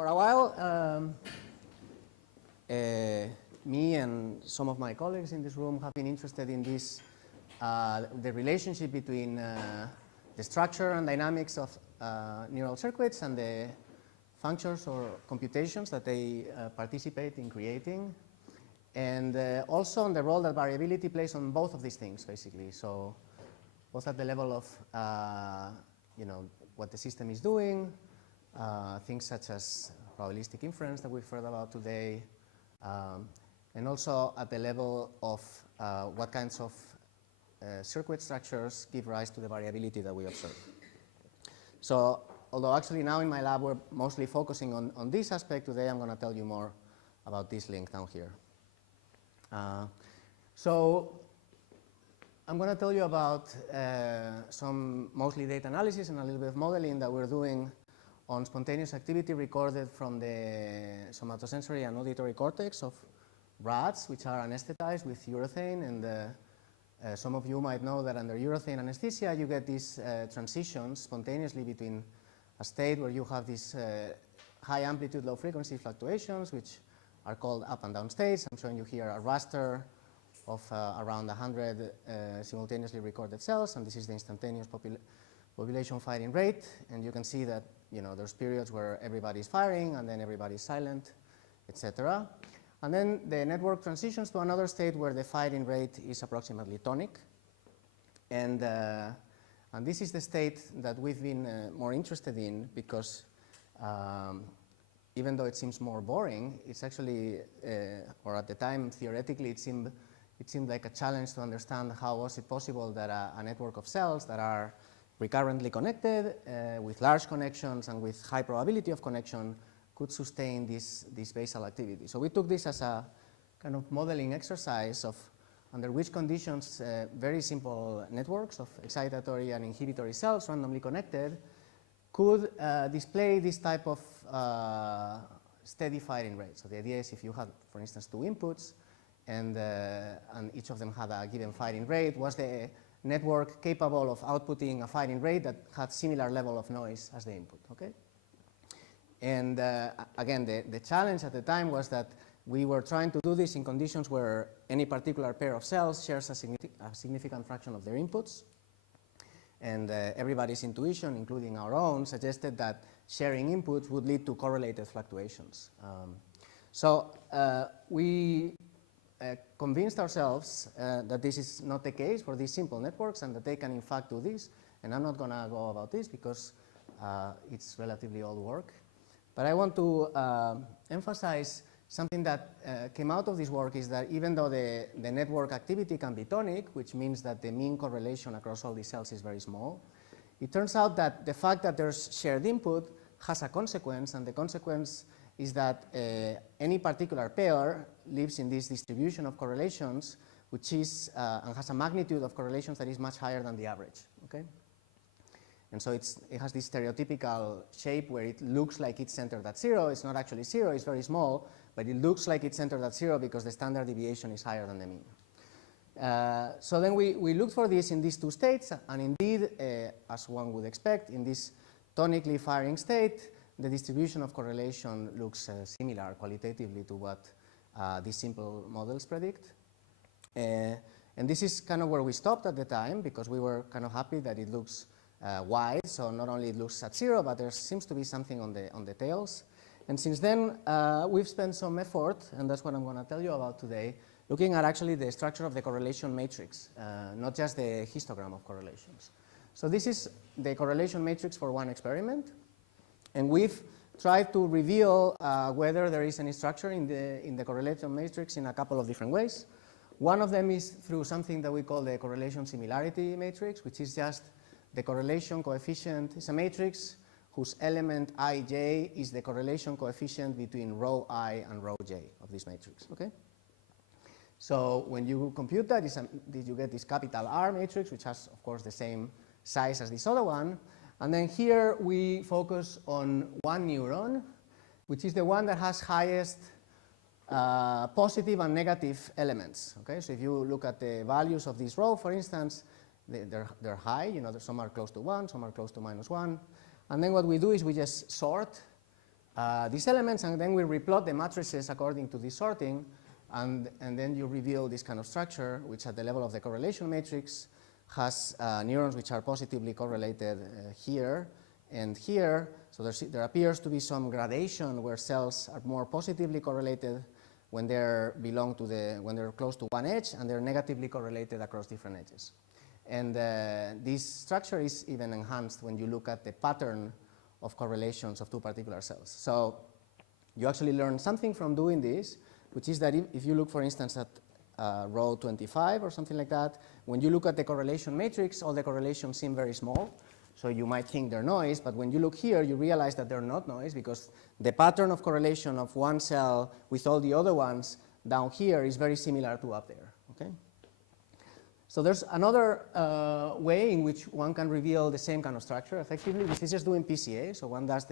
For a while, me and some of my colleagues in this room have been interested in this, the relationship between the structure and dynamics of neural circuits and the functions or computations that they participate in creating, and also on the role that variability plays on both of these things, basically. So both at the level of what the system is doing, things such as probabilistic inference that we've heard about today, and also at the level of what kinds of circuit structures give rise to the variability that we observe. So although actually now in my lab we're mostly focusing on this aspect, today I'm going to tell you more about this link down here. So I'm going to tell you about some mostly data analysis and a little bit of modeling that we're doing on spontaneous activity recorded from the somatosensory and auditory cortex of rats, which are anesthetized with urethane. And some of you might know that under urethane anesthesia, you get these transitions spontaneously between a state where you have these high amplitude, low frequency fluctuations, which are called up and down states. I'm showing you here a raster of around 100 simultaneously recorded cells, and this is the instantaneous population firing rate. And you can see that there's periods where everybody's firing and then everybody's silent, etc. And then the network transitions to another state where the firing rate is approximately tonic. And this is the state that we've been more interested in because even though it seems more boring, it's actually, or at the time theoretically, it seemed like a challenge to understand how was it possible that a network of cells that are recurrently connected with large connections and with high probability of connection could sustain this basal activity. So we took this as a kind of modeling exercise of under which conditions very simple networks of excitatory and inhibitory cells randomly connected could display this type of steady firing rate. So the idea is if you had, for instance, two inputs and each of them had a given firing rate, was the network capable of outputting a firing rate that had similar level of noise as the input, okay? And again, the challenge at the time was that we were trying to do this in conditions where any particular pair of cells shares a significant fraction of their inputs. And everybody's intuition, including our own, suggested that sharing inputs would lead to correlated fluctuations. So we convinced ourselves that this is not the case for these simple networks and that they can in fact do this. And I'm not going to go about this because it's relatively old work. But I want to emphasize something that came out of this work is that even though the network activity can be tonic, which means that the mean correlation across all these cells is very small, it turns out that the fact that there's shared input has a consequence, and the consequence is that any particular pair lives in this distribution of correlations, which is and has a magnitude of correlations that is much higher than the average. Okay? And so it has this stereotypical shape where it looks like it's centered at 0. It's not actually 0, it's very small, but it looks like it's centered at 0 because the standard deviation is higher than the mean. So then we looked for this in these two states, and indeed, as one would expect, in this tonically firing state, the distribution of correlation looks similar qualitatively to what these simple models predict. And this is kind of where we stopped at the time because we were kind of happy that it looks wide, so not only it looks at 0, but there seems to be something on the tails. And since then, we've spent some effort, and that's what I'm going to tell you about today, looking at actually the structure of the correlation matrix, not just the histogram of correlations. So this is the correlation matrix for one experiment, and we've tried to reveal whether there is any structure in the correlation matrix in a couple of different ways. One of them is through something that we call the correlation similarity matrix, which is just the correlation coefficient. It's a matrix whose element ij is the correlation coefficient between rho I and rho j of this matrix. Okay? So when you compute that, you get this capital R matrix, which has, of course, the same size as this other one. And then here we focus on one neuron, which is the one that has highest positive and negative elements. Okay? So if you look at the values of this row, for instance, they're high. Some are close to 1, some are close to -1. And then what we do is we just sort these elements, and then we replot the matrices according to this sorting, and then you reveal this kind of structure, which at the level of the correlation matrix has neurons which are positively correlated here and here. So there appears to be some gradation where cells are more positively correlated when when they're close to one edge, and they're negatively correlated across different edges. And this structure is even enhanced when you look at the pattern of correlations of two particular cells. So you actually learn something from doing this, which is that if you look, for instance, at row 25 or something like that, when you look at the correlation matrix, all the correlations seem very small. So you might think they're noise, but when you look here, you realize that they're not noise, because the pattern of correlation of one cell with all the other ones down here is very similar to up there. Okay? So there's another way in which one can reveal the same kind of structure effectively. This is just doing PCA. So one does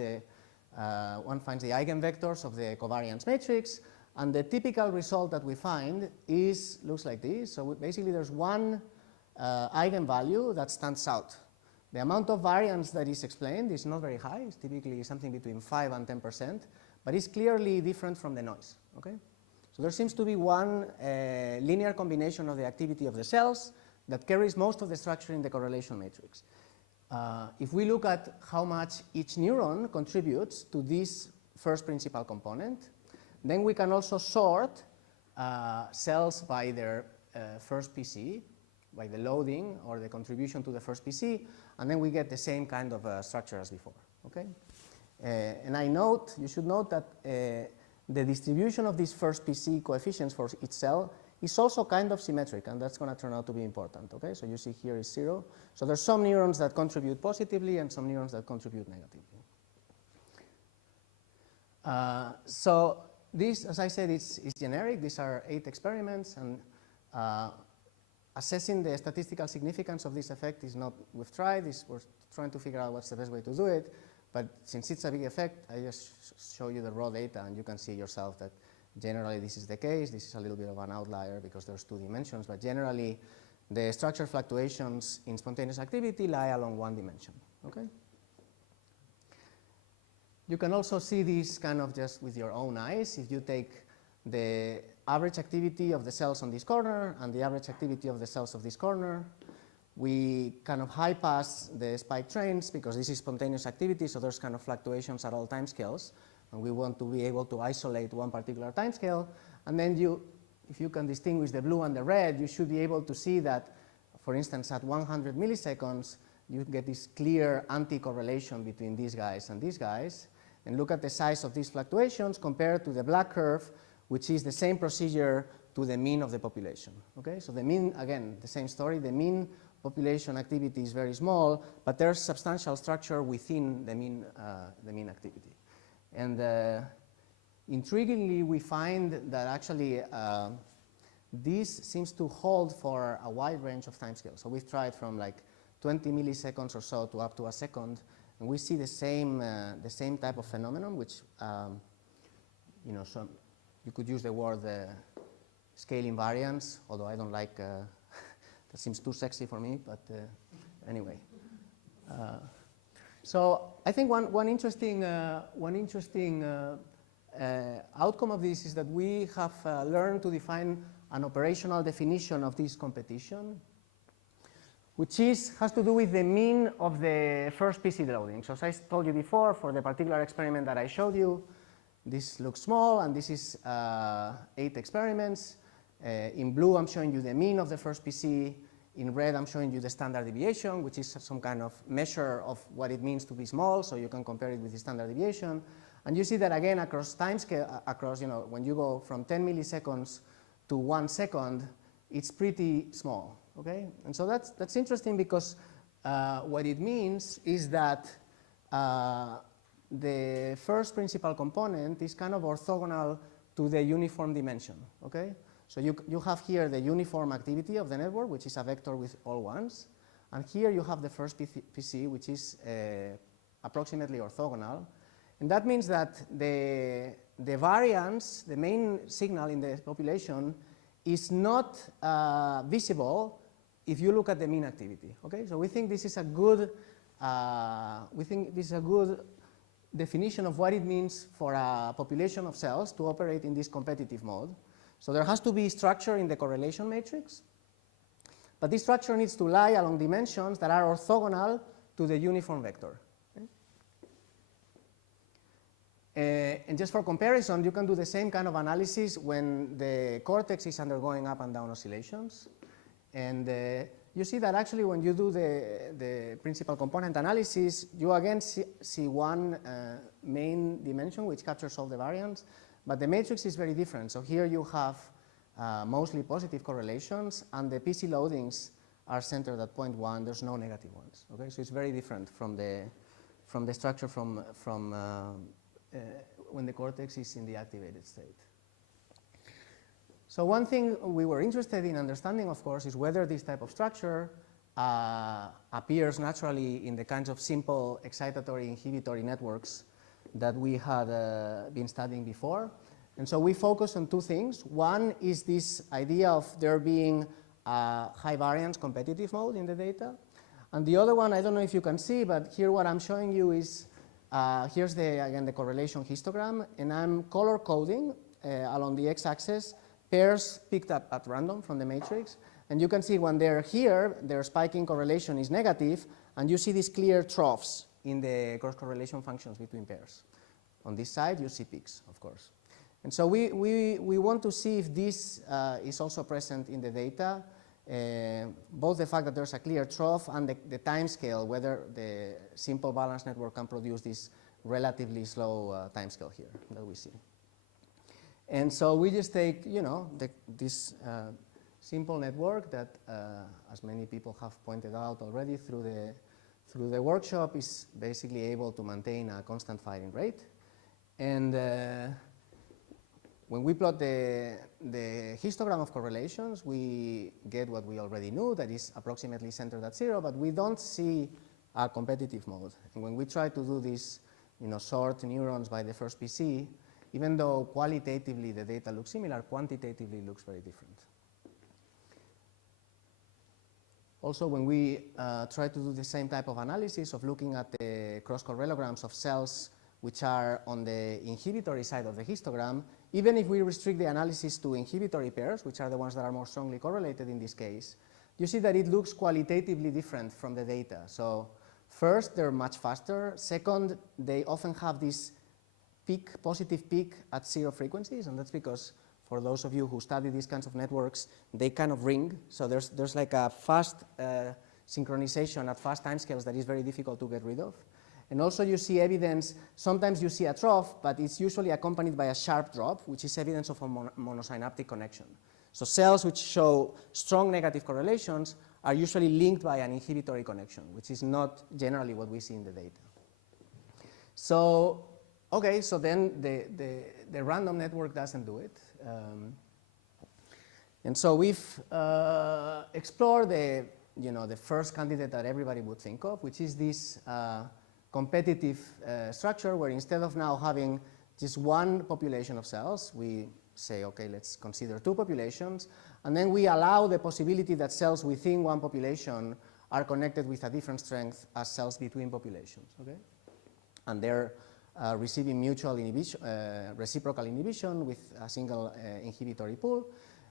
one finds the eigenvectors of the covariance matrix, and the typical result that we find looks like this. So basically, there's one eigenvalue that stands out. The amount of variance that is explained is not very high. It's typically something between 5 and 10%, but it's clearly different from the noise. Okay? So there seems to be one linear combination of the activity of the cells that carries most of the structure in the correlation matrix. If we look at how much each neuron contributes to this first principal component, then we can also sort cells by their first PC, by the loading or the contribution to the first PC, and then we get the same kind of structure as before. Okay? And you should note that the distribution of these first PC coefficients for each cell is also kind of symmetric, and that's going to turn out to be important. Okay? So you see here is 0. So there's some neurons that contribute positively and some neurons that contribute negatively. So this, as I said, is generic. These are 8 experiments, and assessing the statistical significance of this effect is not, we're trying to figure out what's the best way to do it, but since it's a big effect, I just show you the raw data, and you can see yourself that generally this is the case. This is a little bit of an outlier because there's 2 dimensions, but generally the structure fluctuations in spontaneous activity lie along 1 dimension. Okay? You can also see this kind of just with your own eyes. If you take the average activity of the cells on this corner and the average activity of the cells of this corner, we kind of high pass the spike trains because this is spontaneous activity, so there's kind of fluctuations at all time scales, and we want to be able to isolate one particular time scale. And then if you can distinguish the blue and the red, you should be able to see that, for instance, at 100 milliseconds, you get this clear anti-correlation between these guys and these guys. And look at the size of these fluctuations compared to the black curve, which is the same procedure to the mean of the population. Okay? So the mean, again, the same story. The mean population activity is very small, but there's substantial structure within the mean activity. And intriguingly, we find that actually this seems to hold for a wide range of timescales. So we've tried from like 20 milliseconds or so to up to a second, and we see the same type of phenomenon, which you could use the word scale invariance, although I don't like. That seems too sexy for me, but anyway. So I think one interesting outcome of this is that we have learned to define an operational definition of this competition, which has to do with the mean of the first PC loading. So as I told you before, for the particular experiment that I showed you, this looks small, and this is 8 experiments. In blue, I'm showing you the mean of the first PC. In red, I'm showing you the standard deviation, which is some kind of measure of what it means to be small, so you can compare it with the standard deviation. And you see that again across time scale, when you go from 10 milliseconds to 1 second, it's pretty small. Okay? And so that's interesting because what it means is that the first principal component is kind of orthogonal to the uniform dimension. Okay? So you have here the uniform activity of the network, which is a vector with all ones. And here you have the first PC, which is approximately orthogonal. And that means that the variance, the main signal in the population, is not visible if you look at the mean activity. Okay? So we think this is a good definition of what it means for a population of cells to operate in this competitive mode. So there has to be structure in the correlation matrix, but this structure needs to lie along dimensions that are orthogonal to the uniform vector. And just for comparison, you can do the same kind of analysis when the cortex is undergoing up and down oscillations. And you see that actually when you do the principal component analysis, you again see one main dimension which captures all the variants, but the matrix is very different. So here you have mostly positive correlations, and the PC loadings are centered at 0.1. There's no negative ones. Okay, so it's very different from the structure from when the cortex is in the activated state. So one thing we were interested in understanding, of course, is whether this type of structure appears naturally in the kinds of simple excitatory inhibitory networks that we had been studying before. And so we focus on two things. One is this idea of there being a high variance competitive mode in the data. And the other one, I don't know if you can see, but here what I'm showing you is, here's again the correlation histogram, and I'm color coding along the x-axis pairs picked up at random from the matrix. And you can see when they're here, their spiking correlation is negative, and you see these clear troughs in the cross-correlation functions between pairs. On this side, you see peaks, of course. And so we want to see if this is also present in the data, both the fact that there's a clear trough and the time scale, whether the simple balance network can produce this relatively slow time scale here that we see. And so we just take, this simple network that, as many people have pointed out already through the workshop, is basically able to maintain a constant firing rate. And when we plot the histogram of correlations, we get what we already knew, that is approximately centered at 0, but we don't see a competitive mode. And when we try to do this, sort neurons by the first PC, even though qualitatively the data looks similar, quantitatively it looks very different. Also, when we try to do the same type of analysis of looking at the cross-correlograms of cells which are on the inhibitory side of the histogram, even if we restrict the analysis to inhibitory pairs, which are the ones that are more strongly correlated in this case, you see that it looks qualitatively different from the data. So first, they're much faster. Second, they often have this peak, positive peak at 0 frequencies, and that's because for those of you who study these kinds of networks, they kind of ring. So there's like a fast synchronization at fast timescales that is very difficult to get rid of. And also you see evidence, sometimes you see a trough, but it's usually accompanied by a sharp drop, which is evidence of a monosynaptic connection. So cells which show strong negative correlations are usually linked by an inhibitory connection, which is not generally what we see in the data. So, okay, so then the random network doesn't do it. And so we've explored the first candidate that everybody would think of, which is this competitive structure where instead of now having just one population of cells, we say, okay, let's consider two populations, and then we allow the possibility that cells within one population are connected with a different strength as cells between populations, okay? And they're receiving mutual inhibition, reciprocal inhibition with a single inhibitory pool.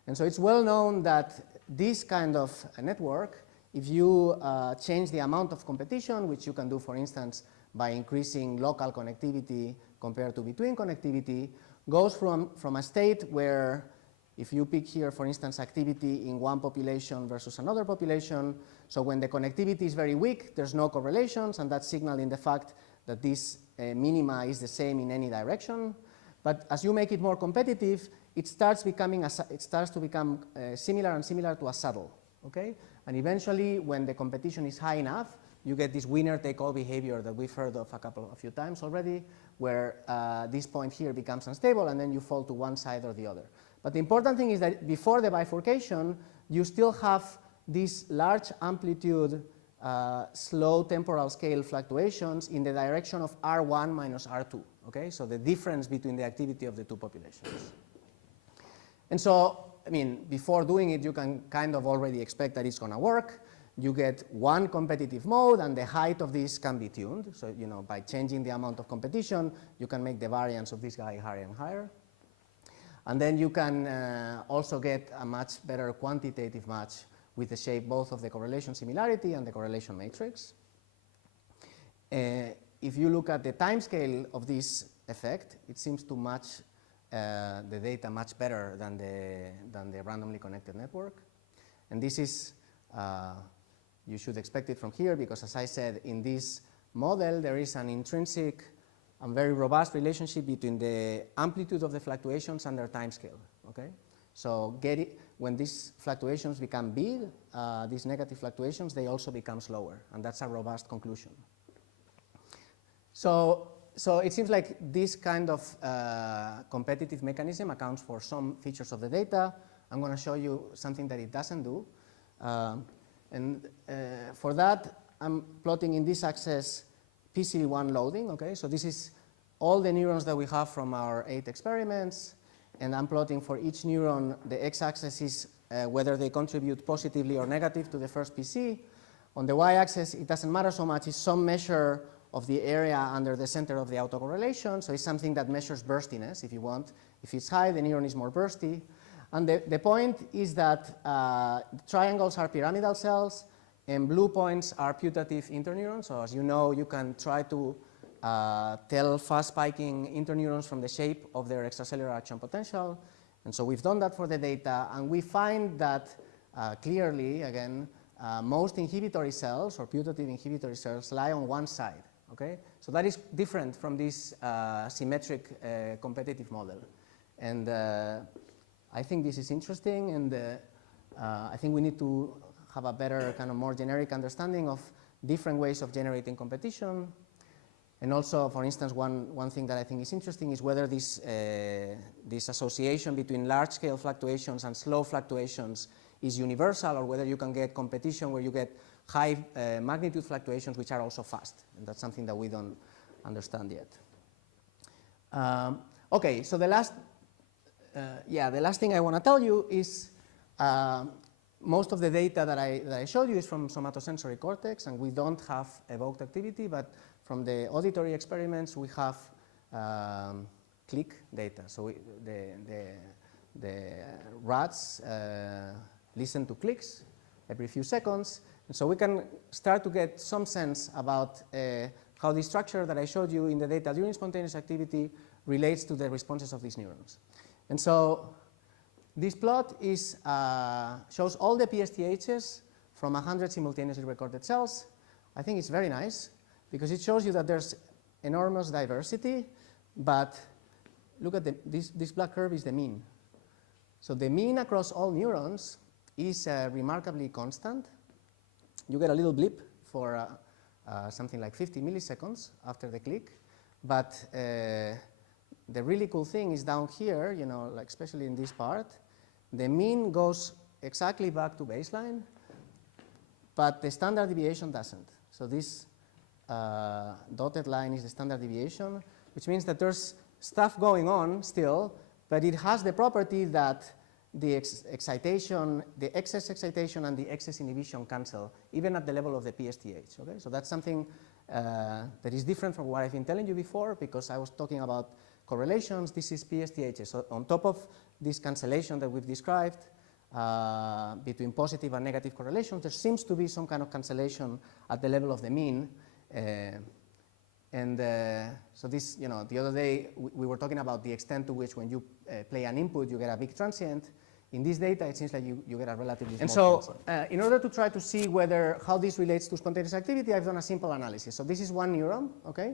And so it's well known that this kind of network, if you change the amount of competition, which you can do, for instance, by increasing local connectivity compared to between connectivity, goes from a state where, if you pick here, for instance, activity in one population versus another population, so when the connectivity is very weak, there's no correlations, and that's signaled in the fact that this minima is the same in any direction. But as you make it more competitive, it starts to become similar and similar to a saddle, okay? And eventually, when the competition is high enough, you get this winner-take-all behavior that we've heard of a few times already, where this point here becomes unstable, and then you fall to one side or the other. But the important thing is that before the bifurcation, you still have these large amplitude, slow temporal scale fluctuations in the direction of R1 minus R2, okay? So the difference between the activity of the two populations. And so, I mean, before doing it, you can kind of already expect that it's going to work. you get one competitive mode, and the height of this can be tuned. So, you know, by changing the amount of competition, you can make the variance of this guy higher and higher. And then you can also get a much better quantitative match with the shape both of the correlation similarity and the correlation matrix. If you look at the time scale of this effect, it seems to match the data much better than the randomly connected network. And this is, you should expect it from here, because as I said, in this model, there is an intrinsic and very robust relationship between the amplitude of the fluctuations and their time scale, okay? So when these fluctuations become big, these negative fluctuations, they also become slower, and that's a robust conclusion. So it seems like this kind of competitive mechanism accounts for some features of the data. I'm going to show you something that it doesn't do. For that, I'm plotting in this axis PC1 loading, okay? So this is all the neurons that we have from our 8 experiments, and I'm plotting for each neuron. The x-axis is whether they contribute positively or negative to the first PC. On the y-axis, it doesn't matter so much. It's some measure of the area under the center of the autocorrelation. So it's something that measures burstiness, if you want. If it's high, the neuron is more bursty. And the point is that triangles are pyramidal cells, and blue points are putative interneurons. So as you know, you can try to tell fast spiking interneurons from the shape of their extracellular action potential. And so we've done that for the data, and we find that clearly, again, most inhibitory cells, or putative inhibitory cells, lie on one side, okay? So that is different from this symmetric competitive model. And I think this is interesting, and I think we need to have a better, kind of more generic understanding of different ways of generating competition. And also, for instance, one thing that I think is interesting is whether this association between large-scale fluctuations and slow fluctuations is universal, or whether you can get competition where you get high magnitude fluctuations which are also fast. And that's something that we don't understand yet. Okay, so the last thing I want to tell you is most of the data that I showed you is from somatosensory cortex, and we don't have evoked activity, but from the auditory experiments, we have click data. So the rats listen to clicks every few seconds. And so we can start to get some sense about how the structure that I showed you in the data during spontaneous activity relates to the responses of these neurons. And so this plot shows all the PSTHs from 100 simultaneously recorded cells. I think it's very nice, because it shows you that there's enormous diversity, but look at this black curve is the mean. So the mean across all neurons is remarkably constant. You get a little blip for something like 50 milliseconds after the click, but the really cool thing is down here, you know, like especially in this part, the mean goes exactly back to baseline, but the standard deviation doesn't. So this dotted line is the standard deviation, which means that there's stuff going on still, but it has the property that the excitation, the excess excitation and the excess inhibition cancel, even at the level of the PSTH. Okay? So that's something that is different from what I've been telling you before, because I was talking about correlations. This is PSTH. So on top of this cancellation that we've described between positive and negative correlations, there seems to be some kind of cancellation at the level of the mean. So this, you know, the other day we were talking about the extent to which when you play an input, you get a big transient. In this data, it seems like you get a relatively small transient. And so in order to try to see how this relates to spontaneous activity, I've done a simple analysis. So this is one neuron, okay?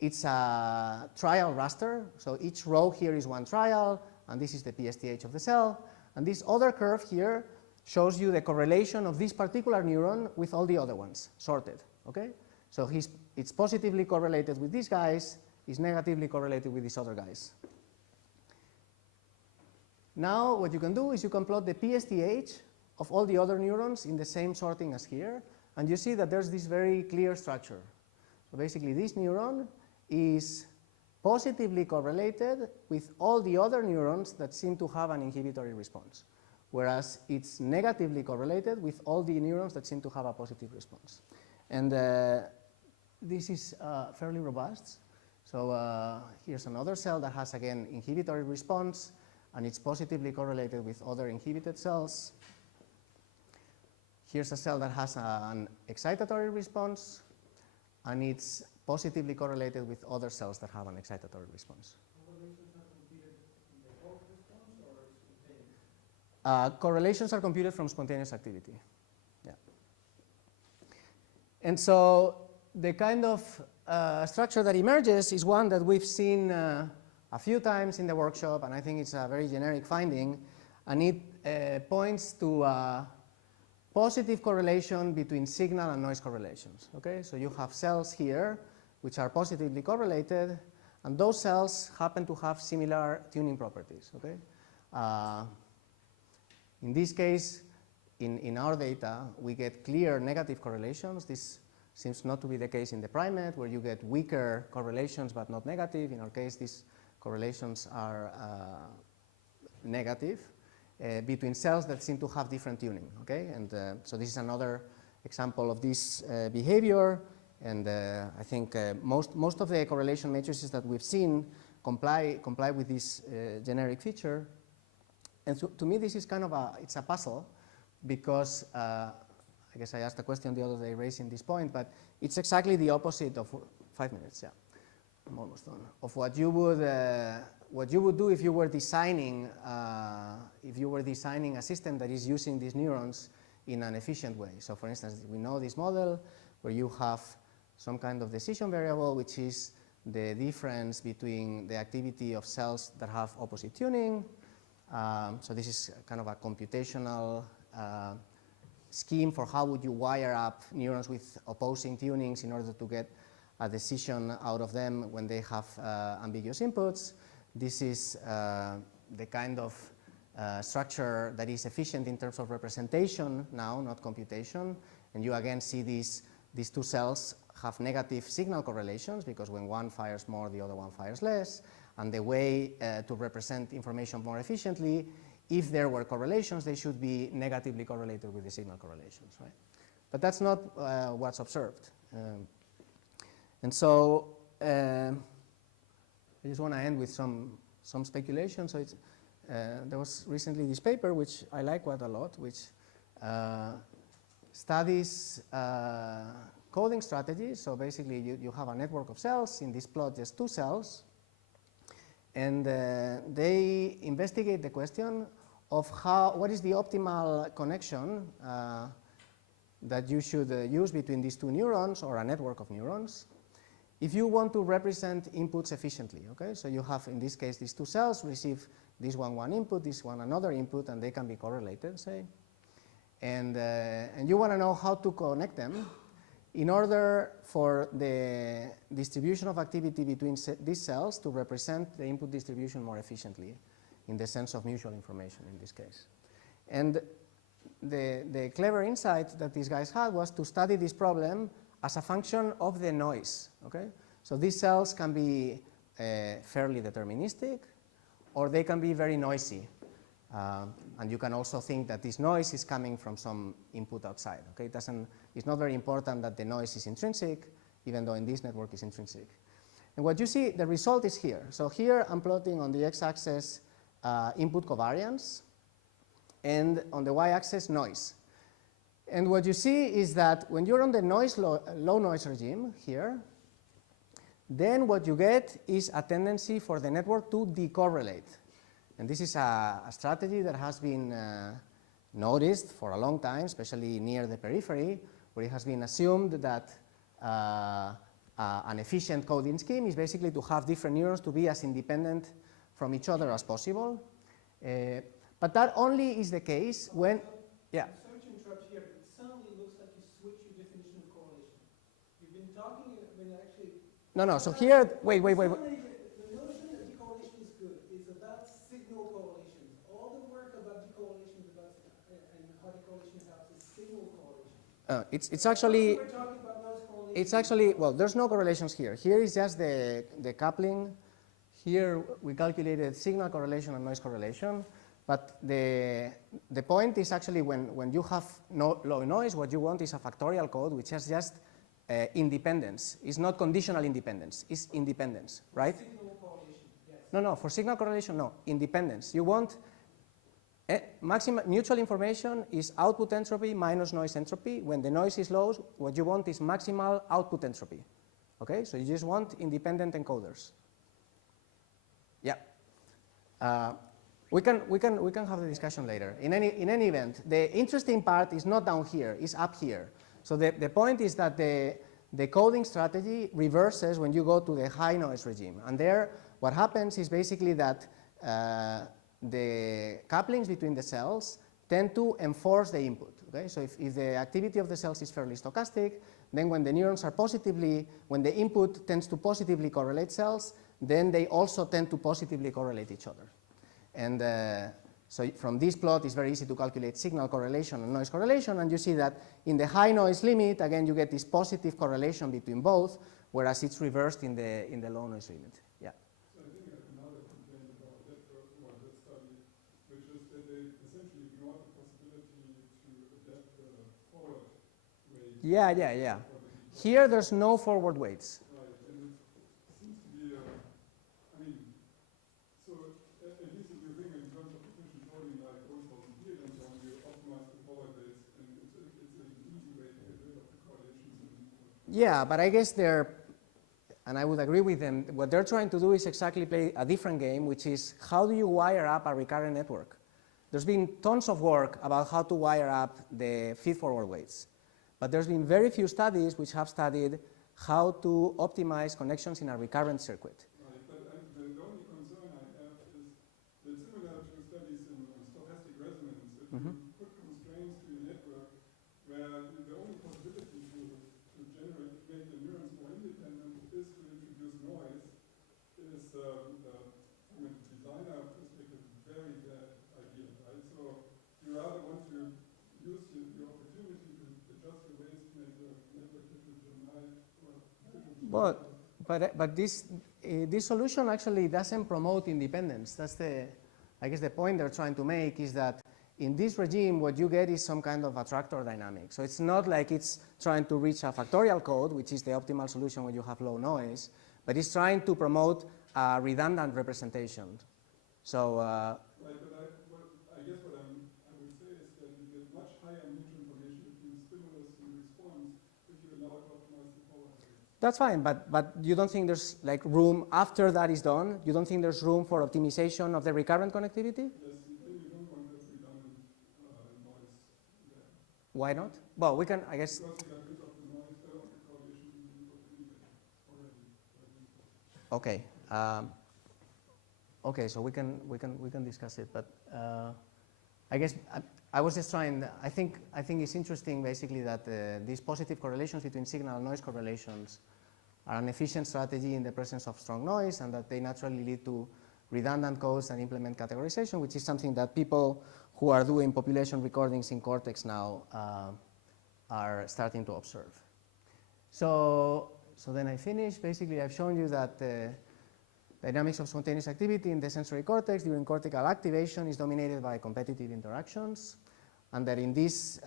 It's a trial raster. So each row here is one trial, and this is the PSTH of the cell. And this other curve here shows you the correlation of this particular neuron with all the other ones, sorted, okay? So it's positively correlated with these guys, is negatively correlated with these other guys. Now what you can do is you can plot the PSTH of all the other neurons in the same sorting as here, and you see that there's this very clear structure. So basically this neuron is positively correlated with all the other neurons that seem to have an inhibitory response, whereas it's negatively correlated with all the neurons that seem to have a positive response. And this is fairly robust. So here's another cell that has, again, inhibitory response, and it's positively correlated with other inhibited cells. Here's a cell that has an excitatory response, and it's positively correlated with other cells that have an excitatory response. Correlations are computed from spontaneous activity. Yeah. And so the kind of structure that emerges is one that we've seen a few times in the workshop, and I think it's a very generic finding, and it points to positive correlation between signal and noise correlations. Okay, so you have cells here which are positively correlated, and those cells happen to have similar tuning properties. Okay, in this case, in our data, we get clear negative correlations. This seems not to be the case in the primate, where you get weaker correlations but not negative. In our case, these correlations are negative between cells that seem to have different tuning. Okay, and so this is another example of this behavior. And I think most of the correlation matrices that we've seen comply with this generic feature. And so to me, this is kind of it's a puzzle, because I guess I asked a question the other day raising this point, but it's exactly the opposite of 5 minutes. Yeah, I'm almost done. Of what you would do if you were designing a system that is using these neurons in an efficient way. So, for instance, we know this model where you have some kind of decision variable, which is the difference between the activity of cells that have opposite tuning. So this is kind of a computational scheme for how would you wire up neurons with opposing tunings in order to get a decision out of them when they have ambiguous inputs. This is the kind of structure that is efficient in terms of representation now, not computation. And you again see these two cells have negative signal correlations, because when one fires more, the other one fires less. And the way to represent information more efficiently, if there were correlations, they should be negatively correlated with the signal correlations, right? But that's not what's observed. And so I just want to end with some speculation. So it's, there was recently this paper, which I like quite a lot, which studies coding strategies. So basically, you have a network of cells. In this plot, just 2 cells. And they investigate the question of what is the optimal connection that you should use between these 2 neurons or a network of neurons if you want to represent inputs efficiently. Okay, so you have, in this case, these 2 cells receive this one input, this one another input, and they can be correlated, say. And you want to know how to connect them in order for the distribution of activity between these cells to represent the input distribution more efficiently in the sense of mutual information in this case. And the clever insight that these guys had was to study this problem as a function of the noise. Okay? So these cells can be fairly deterministic, or they can be very noisy. And you can also think that this noise is coming from some input outside. Okay? It's not very important that the noise is intrinsic, even though in this network it's intrinsic. And what you see, the result is here. So here I'm plotting on the x-axis input covariance, and on the y-axis noise. And what you see is that when you're on the low noise regime here, then what you get is a tendency for the network to decorrelate. And this is a strategy that has been noticed for a long time, especially near the periphery, where it has been assumed that an efficient coding scheme is basically to have different neurons to be as independent from each other as possible. But that only is the case when, yeah. Sorry to interrupt here, but it suddenly looks like you switch your definition of correlation. You've been talking when actually... No, so here, wait. The notion that decorrelation is good is about signal correlations. All the work about decorrelation is about and how decorrelation helps is signal correlation. It's actually... We're talking about noise correlation. It's actually, well, there's no correlations here. Here is just the coupling. Here we calculated signal correlation and noise correlation. But the point is actually when you have low noise, what you want is a factorial code which has just independence. It's not conditional independence, it's independence, right? Signal correlation, yes. No, for signal correlation, no, independence. You want maximum mutual information is output entropy minus noise entropy. When the noise is low, what you want is maximal output entropy. Okay, so you just want independent encoders. Yeah. We can have the discussion later. In any event, the interesting part is not down here, it's up here. So the point is that the coding strategy reverses when you go to the high noise regime. And there, what happens is basically that the couplings between the cells tend to enforce the input. Okay? So if the activity of the cells is fairly stochastic, then when the neurons are when the input tends to positively correlate cells, then they also tend to positively correlate each other. And so from this plot, it's very easy to calculate signal correlation and noise correlation, and you see that in the high noise limit, again, you get this positive correlation between both, whereas it's reversed in the low noise limit. Yeah. So I think another complaint about that study, which is that they essentially ignored the possibility to adapt the forward weight. Yeah. Here, there's no forward weights. Right, and it seems to be, I mean, so at least if you think in terms of efficient coding like Oldhouse and Beard and so on, you optimize the forward weights, and it's an easy way to get rid of the correlations. Yeah, but I guess and I would agree with them, what they're trying to do is exactly play a different game, which is how do you wire up a recurrent network? There's been tons of work about how to wire up the feed-forward weights. But there's been very few studies which have studied how to optimize connections in a recurrent circuit. Right, but the only concern I have is that similar to studies in stochastic resonance, if you put constraints to your network where the only possibility to make the neurons more independent is to introduce noise, is from a designer perspective very bad idea, right? So you rather want to use the opportunity to adjust the weights to make the network different or But this solution actually doesn't promote independence. That's I guess the point they're trying to make is that in this regime, what you get is some kind of attractor dynamic. So it's not like it's trying to reach a factorial code, which is the optimal solution when you have low noise, but it's trying to promote a redundant representation. So right, but I guess what I would say is that you get much higher mutual information between stimulus and response if you allow it to optimize the power. that's fine, but you don't think there's like room after that is done? You don't think there's room for optimization of the recurrent connectivity? Yes, then you don't want that redundant noise there. Why not? Well, we can, I guess. Because you got rid of the noise of the correlation already. Okay. Okay, so we can discuss it, but I guess I was just trying. I think it's interesting basically that these positive correlations between signal and noise correlations are an efficient strategy in the presence of strong noise, and that they naturally lead to redundant codes and implement categorization, which is something that people who are doing population recordings in Cortex now are starting to observe. So then I finish. Basically, I've shown you that dynamics of spontaneous activity in the sensory cortex during cortical activation is dominated by competitive interactions, and that in this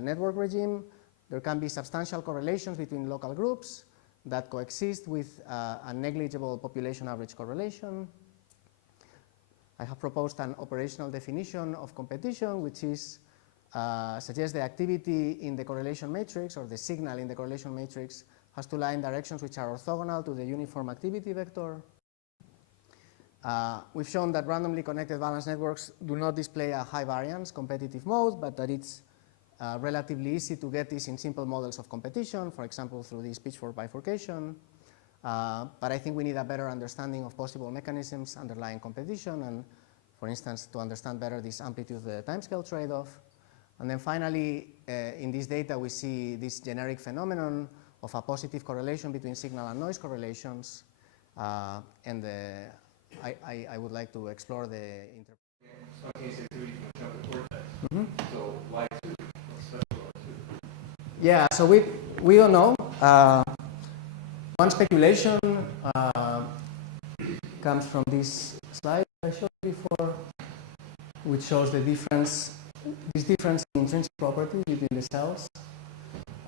network regime, there can be substantial correlations between local groups that coexist with a negligible population average correlation. I have proposed an operational definition of competition, which is suggests the activity in the correlation matrix, or the signal in the correlation matrix, has to lie in directions which are orthogonal to the uniform activity vector. We've shown that randomly connected balanced networks do not display a high variance competitive mode, but that it's relatively easy to get this in simple models of competition, for example, through this pitchfork bifurcation. But I think we need a better understanding of possible mechanisms underlying competition, and for instance, to understand better this amplitude timescale trade-off. And then finally, in this data, we see this generic phenomenon of a positive correlation between signal and noise correlations, and I would like to explore the spontaneous activity from the Champalimaud cortex. So why two? What's special about two? Yeah, so we don't know. One speculation comes from this slide I showed before. which shows the difference, this difference in intrinsic property between the cells.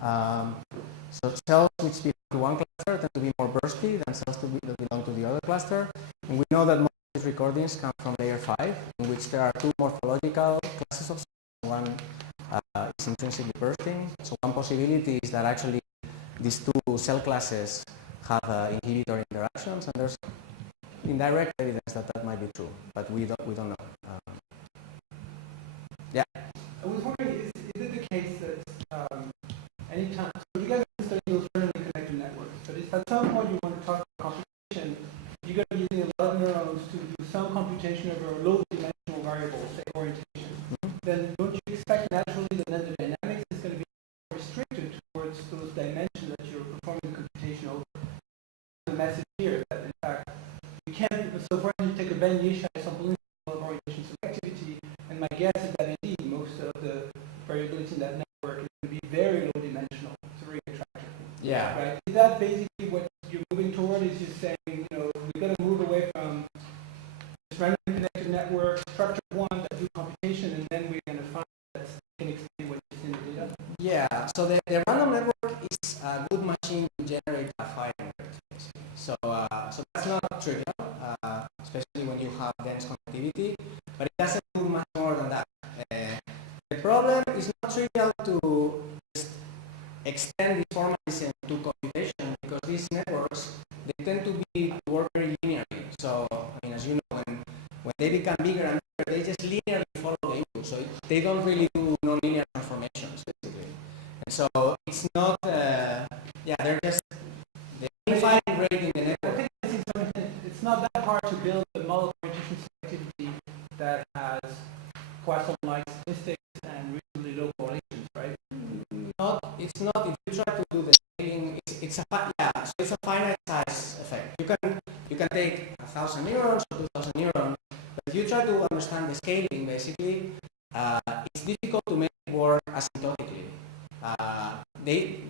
So cells which belong to one cluster tend to be more bursty than cells that belong to the other cluster. And we know that most of these recordings come from layer 5, in which there are two morphological classes of cells. One is intrinsically bursting. So one possibility is that actually these two cell classes have inhibitory interactions, and there's indirect evidence that that might be true, but we don't know. Yeah. I was wondering, is it the case that anytime, so you guys are studying alternately connected networks, but if at some point you want to talk about computation, you're going to be using a lot of neurons to do some computation over a low-dimensional variable, say orientation. Then don't you expect naturally that then the dynamics is going to be restricted towards those dimensions that you're performing the computation over? The message here that in fact you can't, so for instance, you take a Ben Yishai sample of orientation selectivity, and my guess is that indeed most of the variability in that network is going to be very low dimensional. It's very attractive. Yeah. Right? Is that basically what you're moving toward? Is you're saying, we've got to move away from this randomly connected network, structured one that do computation, and then we're going to find that can explain what you see in the data? Yeah. So the random network is a good machine to generate a firing rate. So that's not trivial, especially when you have dense connectivity, but it doesn't do much more than that. The problem is not trivial to just extend this formalism to computation, because these networks, they tend to work very linearly. So, I mean, as you know, when they become bigger and bigger, they just linearly follow the input. So they don't really do nonlinear transformations, basically. And so it's not, they're just the firing rate in the network. It's not that hard to build a model of orientation selectivity that has Poisson-like statistics and reasonably low correlations, right? It's not. If you try to do the scaling, it's a finite size effect. You can take 1,000 neurons or 2,000 neurons, but if you try to understand the scaling, basically, it's difficult to make it work asymptotically. They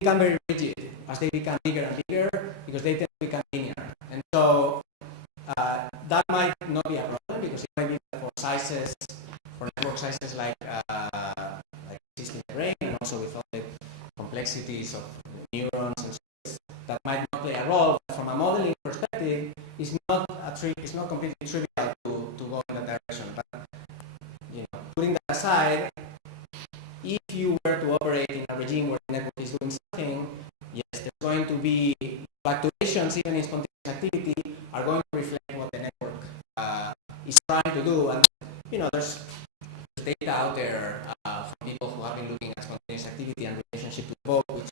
become very rigid as they become bigger and bigger, because they tend to become linear. And so that might not be a problem, because it might be that for network sizes like existing in the brain, and also with all the complexities of neurons and so that might not play a role. But from a modeling perspective, it's not completely trivial to go in that direction. But putting that aside, if you were to operate in a regime where the network is doing something, yes, there's going to be fluctuations even in spontaneous activity are going to reflect what the network is trying to do. And there's data out there from people who have been looking at spontaneous activity and relationship to Evoked, which